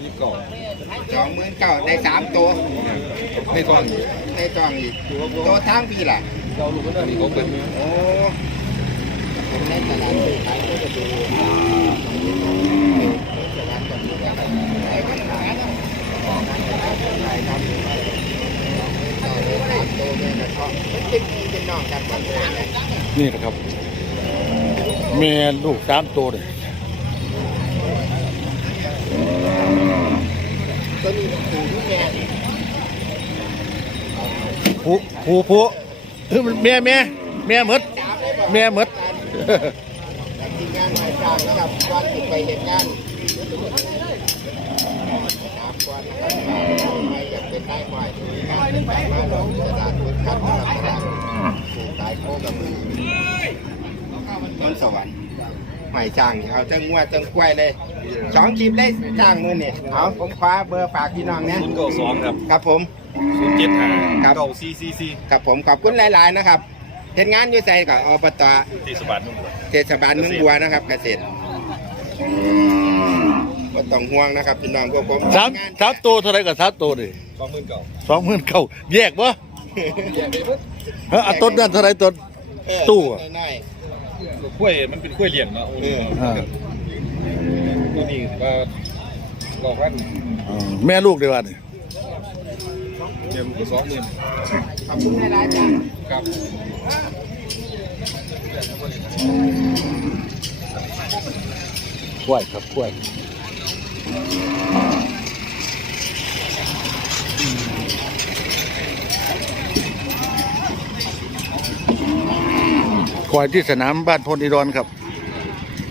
ยี่สิบเก้าสองหมื่นเก้าได้สามตัวไม่ต้องได้จองอีกตัวทั้งพี่ล่ะเราลูกก็ได้นี่เขาเป็นโอ้ผมในตลาดซื้อขายก็จะดูตลาดก็มีแบบไอ้ปัญหาเนาะขายทำอยู่ว่าต่อเลยสามตัวเนี่ยนะชอบมันเป็นพี่เป็นน้องกันหมดเลยนะนี่นะครับ แม่ลูกสามตัวเลย ตัวนี้คือลูกแม่ ผู้ผู้ผู้เอ้ยมันแม่แม่แม่หมดสามเลยบอกแม่หมดแต่ทีมงานหมายจ้างนะครับวันที่ไปเห็นงานสามวันนะครับไม่อยากเป็นนายควายมาลงตลาดรถคันตลาดตลาดสู่ตายโคกับมือมันสวรรค์ หมายจ้างเอาจังงวดจังกล้วยเลยสองคลิปเลยจ้างมือนี่เอาผมคว้าเบอร์ฝากพี่น้องนะศูนย์เก้าสองครับครับผม ศูนย์เจ็ดห้าครับ เก้าซีซีซีกับผมขอบคุณหลาย ๆ นะครับเห็นงานอยู่ใส่กับอบตที่สบัดนุ่มเทศบาลเมืองบัวนะครับเกษตรก็ต้องห่วงนะครับพี่น้องพวกผมสามสามตัวเท่าไหรกับสามตัวเลยสองหมื่นเก้าสองหมื่นเก้าแยกบ่แยกไปเพิ่มเฮ้ยอะต้นนั่นเท่าไหรต้นเออตู้อะ น้อย กล้วยมันเป็นกล้วยเหลี่ยมเนาะโอ้โหอ่าตัวนี้ว่าบอกว่าอ่าแม่ลูกเดียวกันนี่เดี๋ยวสองหมื่นๆขอบคุณหลายๆจ้าครับกล้วยครับกล้วย ควายที่สนามบ้านพลอีรอนครับ